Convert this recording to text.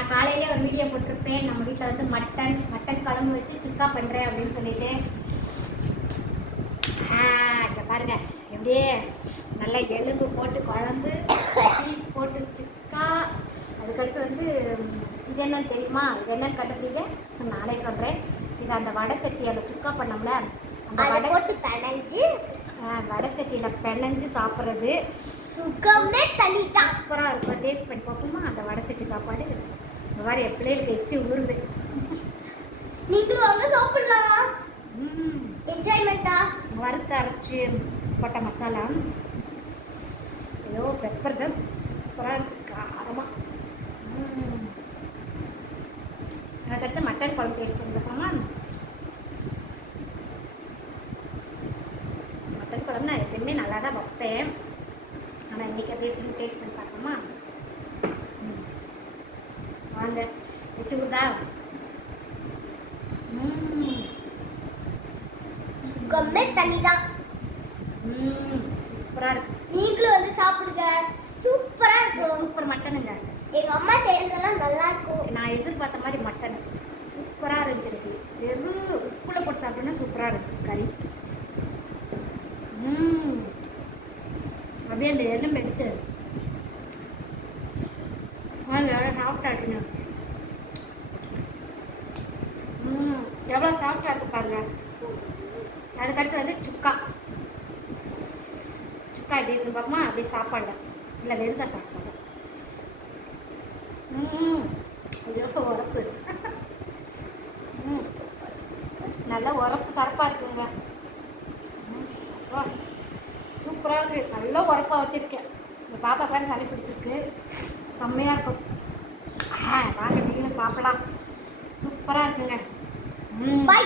நான் காலையிலே ஒரு வீடியோ போட்டிருப்பேன். நம்ம வீட்டில் வந்து மட்டன் மட்டன் குழம்பு வச்சு சுக்கா பண்ணுறேன் அப்படின்னு சொல்லிட்டு. இங்க பாருங்க. எப்படியே நல்லா எலும்பு போட்டு குழம்பு பீஸ் போட்டு சுக்கா. அதுக்கடுத்து வந்து இது என்னன்னு தெரியுமா? இது என்னன்னு கட்டுறீங்க நானே சொல்கிறேன் இது அந்த வடை சட்டி அந்த சுக்கா பண்ணோம்ல. அந்த வடை போட்டு பிணைஞ்சு ஆ, வடை சட்டியில் பிணைஞ்சு சாப்பிட்றது. சுகமே தனிதான் சூப்பராக இருக்கும். டேஸ்ட் பண்ணி பார்ப்போமா? அந்த வடை சட்டி சாப்பாடு. இந்த மாதிரி என் பிள்ளைகளுக்கு எச்சு ஊறுது நீங்களும் வாங்க சாப்பிடலாம். என்ஜாய்மெண்டா வறுத்து அரைச்சி போட்ட மசாலா. ஏதோ பெப்பர் தான். சூப்பராக இருக்கு காரமாக அதுக்கடுத்து மட்டன் குழம்பு டேஸ்ட் பண்ணி பார்க்கலாமா மட்டன் குழம்பு நான் எப்பயுமே நல்லா தான் வைப்பேன். ஆனால் இன்றைக்கி எப்படி இருக்குன்னு டேஸ்ட் பண்ணி பார்க்கலாமா ம். வாங்க வச்சு கொடுத்தா சுகமே தனிதான் ம் சூப்பராக இருக்கு நீங்களும் வந்து சாப்பிடுங்க. சூப்பரா இருக்கும் சூப்பர் மட்டனுங்க. எங்க அம்மா செய்யறதெல்லாம் நல்லா இருக்கும். நான் எதிர்பார்த்த மாதிரி மட்டன். சூப்பராக இருந்துச்சு. வெறும் உப்புல போட்டு சாப்பிட்டோன்னா சூப்பராக இருந்துச்சு கறி. ம் அப்படியே அந்த எலும்பு எடுத்து சாப்பிட்டாட்டுங்க எவ்வளோ சாஃப்டாக இருக்கு பாருங்க. அதுக்கடுத்து வந்து சுக்கா. சுக்கா எப்படி இருக்கு பார்ப்போமா அப்படியே சாப்பாடு இல்லை வெறுதா சாப்பாடு. ம் இது உரப்பு. ம் நல்லா உரப்பு சரப்பாக இருக்குங்க. சூப்பராக இருக்குது நல்லா உரப்பாக வச்சுருக்கேன். இந்த பாப்பா பேர் சளி பிடிச்சிருக்கு. செம்மையாக இருக்கும். சாப்பிடலாம். சூப்பராக இருக்குங்க. ம். பாய்